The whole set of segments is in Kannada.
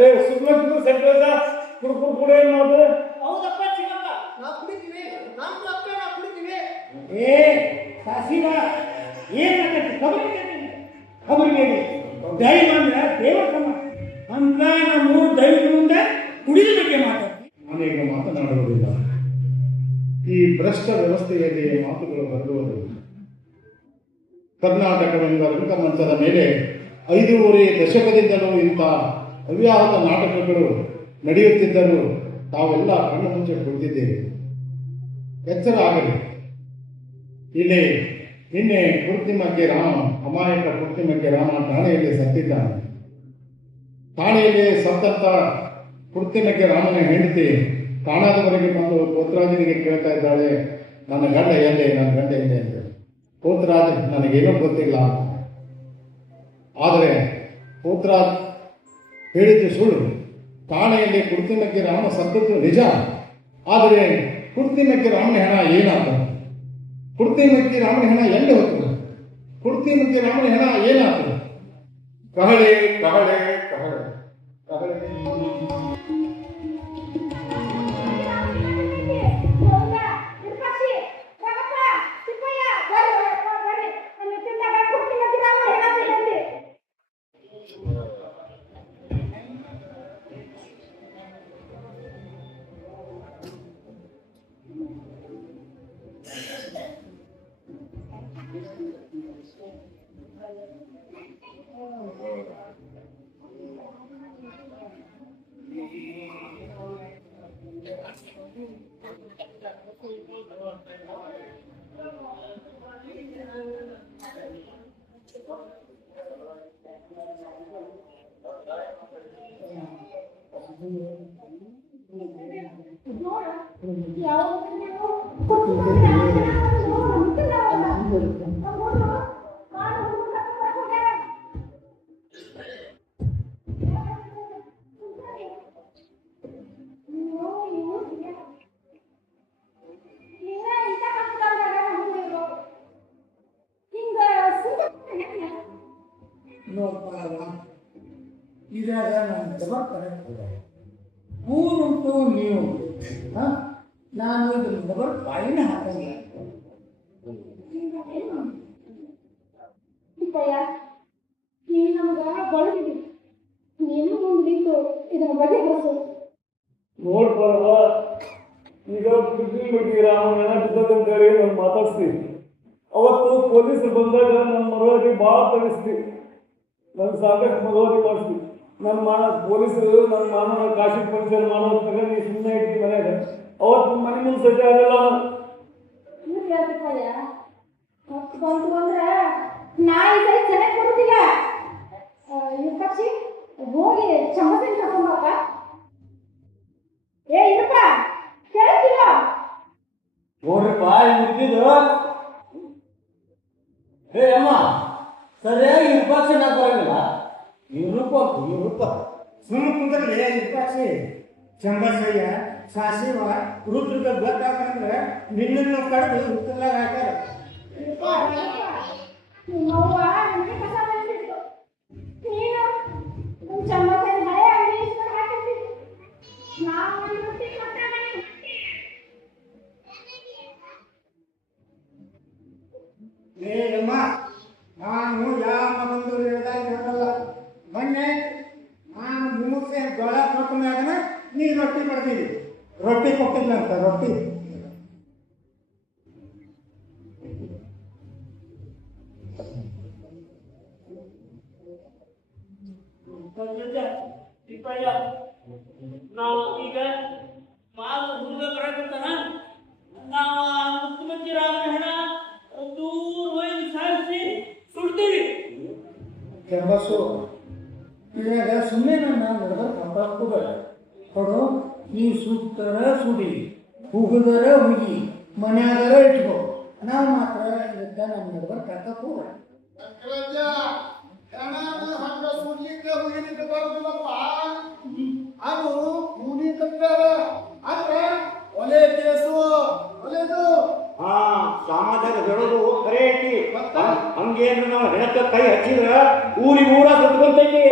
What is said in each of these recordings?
ಏ ಸುಮ್ಮನೆ ಸೆಂಟ್ರದ ಕುಡ್ಕುಡ್ ಕೂಡ ಏನು ಮಾಡೋದು? ಹೌದಪ್ಪ ಚಿಕ್ಕಪ್ಪ, ನಾವು ಕುಡಿತೀವಿ, ನಮ್ಮ ಅಕ್ಕ ನಾವು ಕುಡಿತೀವಿ. ಏ ಸಾಸಿವ ಏನ್ ಖಬರಿಗೆ ದೈವ ಅಂದ್ರೆ ದೇವರ ಸಮಾನ ಅಂತ ನಾವು ದೈವದ ಮುಂದೆ ಕುಡಿದ ಬಗ್ಗೆ ಮಾತಾಡ್ತೀವಿ. ನಾನೀಗ ಮಾತನಾಡುವುದಿಲ್ಲ. ಈ ಭ್ರಷ್ಟ ವ್ಯವಸ್ಥೆಯಲ್ಲಿ ಮಾತುಗಳು ಬರುವುದು. ಕರ್ನಾಟಕವೆಂಬ ರಂಗಮಂಚದ ಮೇಲೆ 5.5 ದಶಕದಿಂದಲೂ ಇಂಥ ಅವ್ಯಾಹತ ನಾಟಕಗಳು ನಡೆಯುತ್ತಿದ್ದರೂ ತಾವೆಲ್ಲ ಕಣ್ಣು ಮುಚ್ಚಿ ಕುಳಿತಿದ್ದೇವೆ. ಎಚ್ಚರ ಆಗಲಿ. ಇಲ್ಲಿ ನಿನ್ನೆ ಕುರ್ತಿಮಕ್ಕೆ ರಾಮ, ಅಮಾಯಕ ಕುರ್ತಿಮಕ್ಕೆ ರಾಮ ಠಾಣೆಯಲ್ಲಿ ಸತ್ತಿದ್ದಾನೆ. ಠಾಣೆಯಲ್ಲಿ ಸತ್ತಂತ ಕುರ್ತಿಮಕ್ಕೆ ರಾಮನ ಹೆಂಡತಿ ಕಾಣಾದವರೆಗೆ ಬಂದು ಪೋತರಾಜನಿಗೆ ಕೇಳ್ತಾ ಇದ್ದಾಳೆ, ನನ್ನ ಗಂಡ ಎಲ್ಲೇ, ನನ್ನ ಗಂಡ ಎಲ್ಲೇ ಅಂತ. ಪೋತರಾಜ್ ನನಗೇನೂ ಗೊತ್ತಿಲ್ಲ. ಆದರೆ ಪೋತರಾಜ್ ಹೇಳಿದ್ದು ಸುಳ್ಳು. ಠಾಣೆಯಲ್ಲಿ ಕುರ್ತಿಮಕ್ಕೆ ರಾಮ ಸತ್ತದ್ದು ನಿಜ. ಆದರೆ ಕುರ್ತಿಮಕ್ಕೆ ರಾಮನ ಹೆಣ ಏನಾದ? ಕುರ್ತಿಮಕ್ಕೆ ರಾಮನ ಹೆಣ ಎಲ್ಲಿ ಹೋಗ್ತದೆ? ಕುರ್ತಿಮಕ್ಕೆ ರಾಮನ ಹೆಣ ಏನಾಗ್ತದೆ? ಕಹಳೆ ಕಹಳೆ ಕಹಳೆ ಕಹಳೆ. ಇದಾಗ ನಾನು ಜವಾಬ್ದಾರಿ ಊರುಂಟು ನೀವು ನಾನು ಇದ್ರ ಮೊಬೈಲ್ ಬಾಯಿನ ಹಾಕಂಗಿಲ್ಲ. ನೀವು ನಮ್ಗೆ ಬಳದಿರಿ, ನೀನು ಮುಂದೆ ನಿಂತು ಇದನ್ನ ಬಗೆಹರಿಸು. ನೋಡ್ಬಾರವ, ಈಗ ಕುರ್ತಿಮಕ್ಕೆ ರಾಮನ ಹೆಣ ಬಿದ್ದದಂತೇಳಿ ನಾನು ಮಾತಾಡ್ಸ್ತೀವಿ. ಅವತ್ತು ಪೊಲೀಸರು ಬಂದಾಗ ನನ್ನ ಮರವಾಗಿ ಭಾಳ ತಳಿಸ್ತೀವಿ. ನಾನು ಸಾಕಷ್ಟು ಮಗವಾಗಿ ಮಾಡಿಸ್ತೀವಿ. ಪೊಲೀಸರು ನನ್ನ ಮಾನವ ಕಾಶಿ ಪಂಚರ್ ಮಾಡೋದ್ರಾಗ ನೀ ಸುಮ್ಮನೆ ಇಟ್ಟು ಮನೆಯಾಗ ಅವತ್ತು ಮನೆ ಮುಂದೆ ಸಜ್ಜೆ ಆಗಲ್ಲ. ಬಂತು ಅಂದ್ರೆ ನಾ ಈ ಸರಿ ಚೆನ್ನಾಗಿ ಕೊಡ್ತಿಲ್ಲ. ಪಕ್ಷಿ ಹೋಗಿ ಚಮ್ಮಸಿನ ತಗೊಂಬಪ್ಪ. ಏ ಇರಪ್ಪ, ಕೇಳ್ತಿಲ್ಲ ನೋಡ್ರಿಪ್ಪ ಮುಗಿದು. ಏ ಅಮ್ಮ, ಸರಿಯಾಗಿ ವಿಪಕ್ಷ ಬರಂಗಿಲ್ಲ. ಇವ್ರಪ್ಪ ಸುಮ್ಮನೆ ಕುಂದ್ರಲ್ಲಿ ವಿಪಕ್ಷಿ ಚಂಬಸಯ್ಯ ಸಾಸಿವ ರುದ್ರದ ಗೊತ್ತಾಗಂದ್ರೆ ನಿನ್ನನ್ನು ಕರೆದು ಹುತ್ತಲಾಗ ಹಾಕ್ಯಾರ. ನಿಮ್ಮವ್ವ ನನಗೆ ಕಸ ಬಂದಿತ್ತು. ನೀನು ನಿಮ್ಮ ಚಮ್ಮಸನ ಹಳೆ ಅಂಗಡಿ ಇಸ್ಕೊಂಡು ಹಾಕಿರ್ತಿದ್ದೆ. ನಾವು ಒಂದು ರೊಟ್ಟಿ ಕೊಟ್ಟಾಗ ಏ ಅಮ್ಮ, ನಾನು ಯಾವ ಮಗಂದು ಹೇಳ್ದಾಗ ಹೇಳಲ್ಲ. ಮೊನ್ನೆ ನಾನು ಮುಗಿಸಿ ಜೋಳ ಕೊಟ್ಟ ಮ್ಯಾಗನ ನೀ ರೊಟ್ಟಿ ಕೊಡ್ತೀವಿ. ರೊಟ್ಟಿ ಕೊಟ್ಟಿಲ್ಲ ಅಂತ ರೊಟ್ಟಿ ನಾವು ಈಗ ಮಾಲ್ ಹುಡುಗ ಬರಕತ್ತಾನ. ನಾವು ಆ ಮುಖ್ಯಮಂತ್ರಿ ರಾಮನ ಹೆಣ ದೂರ ಹೋಗಿ ಸಾರಿಸಿ ಸುಡ್ತೀವಿ. ಕೆಂಬಸ್ಸು ಇವಾಗ ಸುಮ್ಮನೆ ನನ್ನ ನಡ್ಬರ್ಕ ಹಾಕೋಬೇಡ. ಕೊಡು, ನೀವು ಸುತ್ತರ ಸುಡಿ, ಹುಗಿದರ ಹುಗಿ, ಮನ್ಯಾಗರ ಇಟ್ಕೋ. ನಾವು ಮಾತ್ರ ಇದಕ್ಕ ನಮ್ಮ ನಡ್ಬರ್ಕ ಹಾಕಕ್ಕೆ ಹೋಗ್ಬೇಡ. ಅದು ಕೂಲಿ ಕಟ್ಟಾರ ಆದ್ರೆ ಒಲೆ ಕೇಸು ಒಲೆದು ಸಮಾಜದ ಹೇಳೋದು ಖರೆ ಐತಿ. ಹಂಗೇನು ನಾವು ಹೆಣಕ್ಕ ಕೈ ಹಚ್ಚಿದ್ರ ಊರಿ ಊರ ಸುಟ್ಕೊಂತೈತಿ.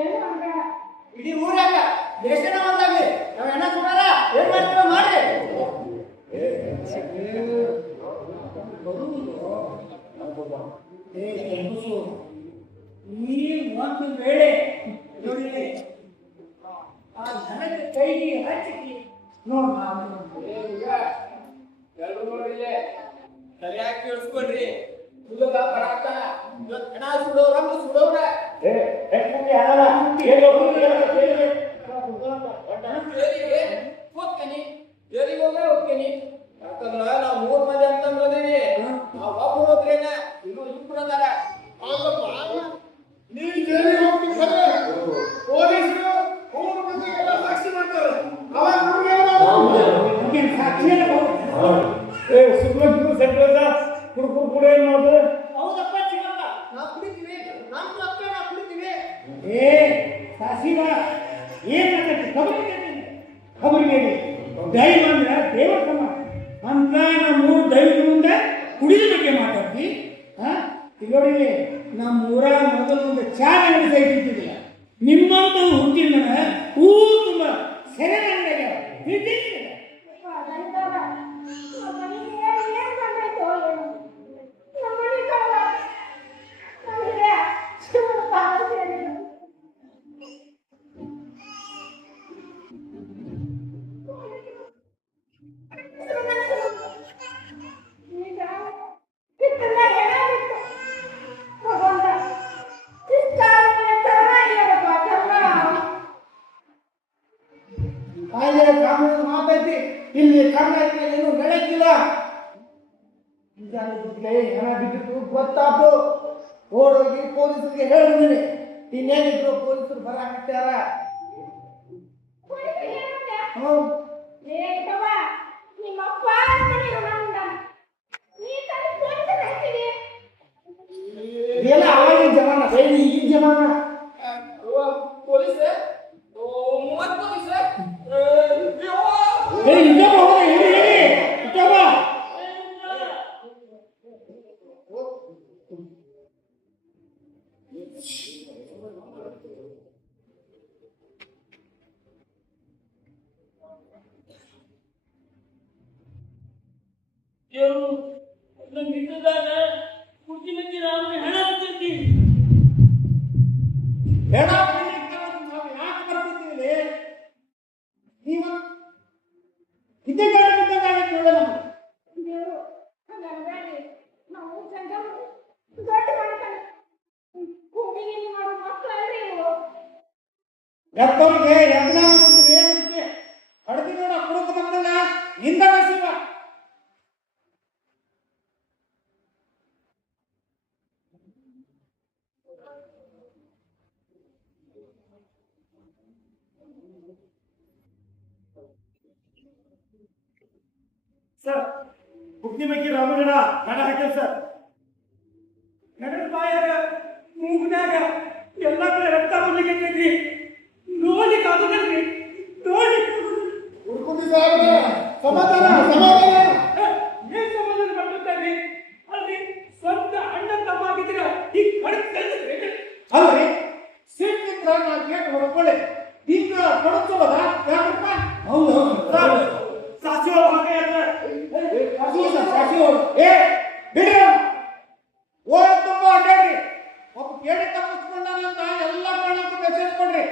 ಏನು ಅನ್ಬೇಡ. ಇಡೀ ಊರಾಗ ದೇಶನ ಒಂದಾಗ್ಲಿ ನಾವ್ ಹೆಣ ಸುಡಾರ ಏನ್ ಮಾಡ್ತೀವ ಮಾಡಿ ನೀ ಒಂದು ವೇಳೆ ನೋಡಿ ಆ ಧನದ ಕೈಗೆ ಹಚ್ಚಿ ನೋಡ್ ಸರಿಯಾಗಿ ಕೇಳಿಸ್ಕೊಡ್ರಿ ಹುಡುಗ ಬರಾಕತ್ತಾನ ಇವತ್ತು ಹೆಣ ಸುಡೋರಂಗ ಸುಡೋರ ಜೈಲಿಗೆ ಹೋಗ್ತೇನಿ ಜೈಲಿಗೆ ಹೋಗ್ತೇನಿ ಯಾಕಂದ್ರ ನಾವು 3 ಮಂದಿ ಅಂತಂದ್ರದೀವಿ ನಾವು ಒಬ್ಬರು ಹೋದ್ರೇನ ಇನ್ನೂ ಇಬ್ರು ಅದಾರ ನೀವು ಜೈಲಿಗೆ ಹೋಗ್ತಿದ್ರೆ ಪೊಲೀಸರು 3 ಮಂದಿಗೆಲ್ಲ ಸಾಕ್ಷಿ ಮಾಡ್ತಾರೆ ಅವಾಗ ನಮ್ಗೆ ಸಾಕ್ಷಿ ಸುಬ್ರಹ್ಮಣ್ಯ ಸೆಂಟ್ರದ ಕುಡ್ಕುರ್ ಕೂಡ ಏನ್ ಮಾಡ್ತಾರೆ? ಹೌದಪ್ಪ ಚಿಕ್ಕಪ್ಪ ನಾವು ಕುಡಿತೀವಿ ನಮ್ಮ ರೊಕ್ಕ ನಾವು ಕುಡಿತೀವಿ ಏ ಸಾಸಿವ ಏನ್ ಖಬರಿಗೆ ದೈವ ಅಂದ್ರೆ ದೇವರ ಸಮಾನ ಅಂತ ನಮ್ಮ ದೈವದ ಮುಂದೆ ಕುಡಿದ ಬಗ್ಗೆ ಮಾತಾಡ್ತಿ ಈಗ ನೋಡಿ ನಮ್ಮ ಊರ ಮೊದಲು ಒಂದು ಚಾ ಅಂಗಡಿ ಸೈಡ್ ಇದ್ದಿದ್ದಿಲ್ಲ ನಿಮ್ಮಂತ ಹುಟ್ಟಿದ ಊರು ತುಂಬ ಸೆರೆ ಅಂಗಡಿಯಾಗ ಮಾತೈತಿ ಇಲ್ಲಿ ಕರ್ನಾಟಕ ಏನು ನಡೆಯಕ್ಕಿಲ್ಲ ಹಣ ಬಿದ್ದಿತ್ತು ಗೊತ್ತಾಯ್ತು ಓಡೋಗಿ ಪೊಲೀಸರಿಗೆ ಹೇಳಿದ್ದೀನಿ ಇನ್ನೇನಿದ್ರು ಪೊಲೀಸರು ಬರಾಕತ್ತಾರ ಇದೆಲ್ಲ ಆವಾಗಿನ ಜಮಾನ ಈಗಿನ ಜಮಾನ ಪೊಲೀಸ್ 30 ಪೊಲೀಸ್ ದೇವರು ನಂಗೆ ಇದ್ದದಾಗ ಕುರ್ಚಿ ಮಂದಿ ರಾಮನ ಹೆಣ ಬಿಟ್ಟಿರ್ತಿ ಬೇಡ ನಾವು ಯಾಕೆ ಬರ್ತಿದ್ದೀವಿ ನೀವು ಇದ್ದೇ ನೋಡ ದೇವರು ಹಂಗನ್ಬೇಡಿ ನಾವು ಚಂದವರು ದೊಡ್ಡ ಮಾಡ್ತಾನೆ ಭೂಮಿಗೆ ಮಾಡೋ ಮಕ್ಕಳಲ್ರಿ ಇವು ಎತ್ತವ್ರಿಗೆ ಯಜ್ಞ ಏನಂತೆ ಅಡಗಿ ನೋಡ ಕುಡುಕ ಬಂದಲ್ಲ ನಿಂದ ಶಿವ ಸರ್ ಬುಕ್ತಿಮಕ್ಕಿ ರಾಮಗಣ ಹಣ ಹಾಕ್ಯಾರ ಸರ್ ನಗರ ಬಾಯಾಗ ಮೂಗ್ನಾಗ ಎಲ್ಲ ಕಡೆ ರಕ್ತ ಬರ್ಲಿಕ್ಕೆ ನೋಡ್ಲಿಕ್ಕೆ ಆಗುದಿಲ್ರಿ ನೋಡ್ಲಿಕ್ಕೆ ಹುಡ್ಕುಂದಿ ಸಾಹೇಬ್ರೆ ಸಮಾಧಾನ ಸಮಾಧಾನ ಏನ್ ಸಮಾಧಾನ ಮಾಡ್ತಾರೆ ಅಲ್ಲಿ ಸ್ವಂತ ಅಣ್ಣ ತಮ್ಮ ಆಗಿದ್ರೆ ಈಗ ಕಡಿದ್ರೆ ಅಲ್ರಿ ಸಿಟ್ಟಿದ್ರ ನಾವು ಕೇಟ್ ಹೊಡ್ಕೊಳ್ಳಿ ಈಗ ಕೊಡುತ್ತವದ ಯಾಕಪ್ಪ ಹೌದು ಸಾಸಿವ ಭಾಗ ಏ ಬಿಡ್ರಿ ಓಡ್ ತುಂಬಾ ಅಡ್ಡಾಡ್ರಿ ಒಬ್ಬ ಕೇಳಿ ತಪ್ಪಿಸ್ಕೊಂಡಂತ ಎಲ್ಲ ಕಾರಣಕ್ಕೂ ಮೆಸೇಜ್ ಕೊಡ್ರಿ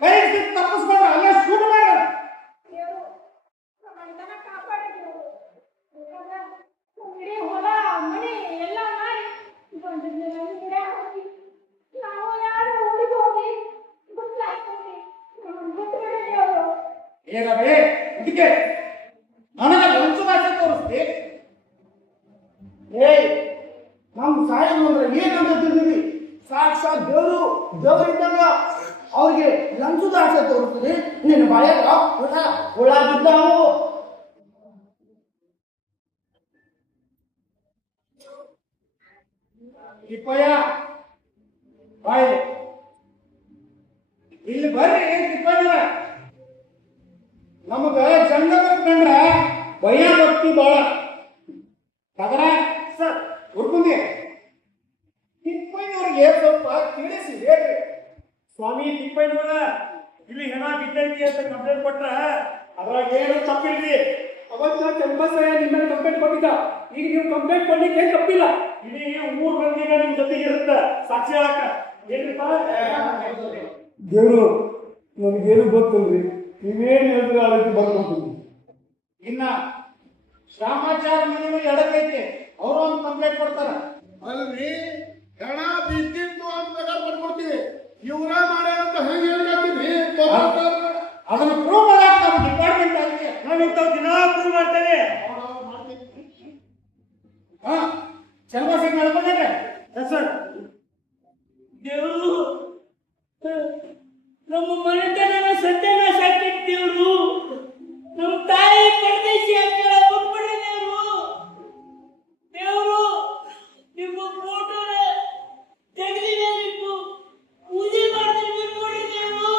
ಕೈ ಸಿಟ್ಟು ತಪ್ಪಿಸ್ಕೊಂಡ್ರೆ ಅಲ್ಲೇ ಶೂಟ್ ಮಾಡ್ರಿ ದೇವರು ನಮ್ಮಂತನ ಕಾಪಾಡಿದ್ರು ಇಡೀ ಹೊಲ ಮನೆ ಎಲ್ಲ ಮಾಡಿ ಬಂದಿದ್ದ ಗಿಡ ಹಾಕಿ ನಾವು ಯಾರು ಊರಿಗೆ ಹೋಗಿ ಗುಡ್ಲಾಡ್ಕೊಂಡು ಬಿಟ್ಬಿಡಿ ದೇವರು ಏನವೇ ಇದಕ್ಕೆ ನನಗೆ ಲಂಚ ಭಾಷೆ ತೋರಿಸ್ತಿ ಏಯ್ ನಮ್ಮ ಸಾಯಂ ಅಂದ್ರೆ ಏನಂತ ತಿಳಿದ್ರಿ ಸಾಕ್ಷಾತ್ ದೇವರಿದ್ದಾಗ ಅವ್ರಿಗೆ ಲಂಚದ ಆಸೆ ತೋರಿಸ್ತೀರಿ ನಿನ್ನ ಬಾಯಾಗ ಹುಳ ಬಿದ್ದಾವು ತಿಪ್ಪಯ್ಯ ಬಾಯಿ ಇಲ್ಲಿ ಬರ್ರಿ ತಿಪ್ಪಯ್ಯ ನಮಗ ಜಂಗಮ ಕಂಡ್ರ ಭಯ ಭಕ್ತಿ ಬಾಳ ತಗರ ಸರ್ ಹುಡ್ಕೊಂಡಿ ತಿಪ್ಪಯ್ಯವ್ರಿಗೆ ಸ್ವಲ್ಪ ತಿಳಿಸಿ ಹೇಳ್ರಿ ಸ್ವಾಮಿ ಹೇಳೋದು ತಪ್ಪಿಲ್ರಿ. ಅವತ್ತ ಚನ್ನಬಸಯ್ಯ ನಿಮ್ಮ ಕಂಪ್ಲೇಂಟ್ ಕೊಟ್ಟಿದ್ದ, ಈಗ ನೀವು ಕಂಪ್ಲೇಂಟ್ ಕೊಡ್ಲಿಕ್ಕೆ ಏನ್ ತಪ್ಪಿಲ್ಲ. ಇಡೀ ಊರ್ ಮಂದಿಗ ನಿಮ್ ಜೊತೆಗೆ ಇರುತ್ತ ಸಾಕ್ಷಿ ಹೇಳಕ್ಕ. ಏನ್ರಿಪ್ಪ? ದೇವರು ನನಗೇನು ಗೊತ್ತಿಲ್ರಿ, ನೀವೇನು ಹೇಳಿದ್ರೆ ಆ ರೀತಿ ಬರ್ಕೊಂತೀನಿ. ಇನ್ನ ಶ್ಯಾಮಾಚಾರ ಮನೆಯೂ ಎಡಕೈತಿ, ಅವರು ಒಂದು ಕಂಪ್ಲೇಂಟ್ ಕೊಡ್ತಾರ. ಅಲ್ರಿ ಹೆಣ ಬಿದ್ದಿತ್ತು ಅಂತ ಪ್ರಕಾರ ಬರ್ಕೊಡ್ತೀವಿ, ಇವ್ರ ಮಾಡ್ಯಾರಂತ ಹೆಂಗೆ ಹೇಳ್ತೀವಿ. ಅದನ್ನ ಪ್ರೂವ್ ಮಾಡಕ್ ನಮ್ಮ ಡಿಪಾರ್ಟ್ಮೆಂಟ್ ಆಗಿದೆ. ನಾವ್ ಇಂಥವ್ ದಿನ ಪ್ರೂವ್ ಮಾಡ್ತೇವೆ. ಹಾ ಚಂದ್ರಸಿಂಗ್ ಹೇಳ್ಕೊಂಡ್ರೆ ಸರ್, ದೇವರು ನಮ್ಮ ಮನೆತನ ಸತ್ಯನಾಶ ಹಾಕಿದ್ ದೇವ್ರು, ನಮ್ಮ ತಾಯಿ ಪರದೇಶಿ ಹಾಕ್ಯಾರ ಬಂದ್ಬಿಡಿ ದೇವ್ರು. ದೇವ್ರು ನಿಮ್ಮ ಫೋಟೋನ ತೆಗೆದಿಟ್ಟು ಪೂಜೆ ಮಾಡ್ತೀನಿ ಬಂದ್ಬಿಡಿ ದೇವ್ರು.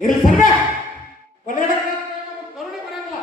ಇಲ್ಲಿ ಸರ್ವೆ ಕೊನೆಗೆ ಕರುಣೆ ಬರಂಗಿಲ್ಲ.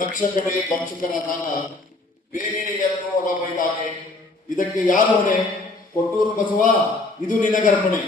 ರಕ್ಷಕನೇ ವಂಚಕನ ನಾನ ಬೇರೇನೆ ಎನ್ನುವ ಬೈದಾನೆ. ಇದಕ್ಕೆ ಯಾರು ಹೊಣೆ? ಕೊಟ್ಟೂರು ಬಸವ, ಇದು ನಿನಗರ್ಪಣೆ.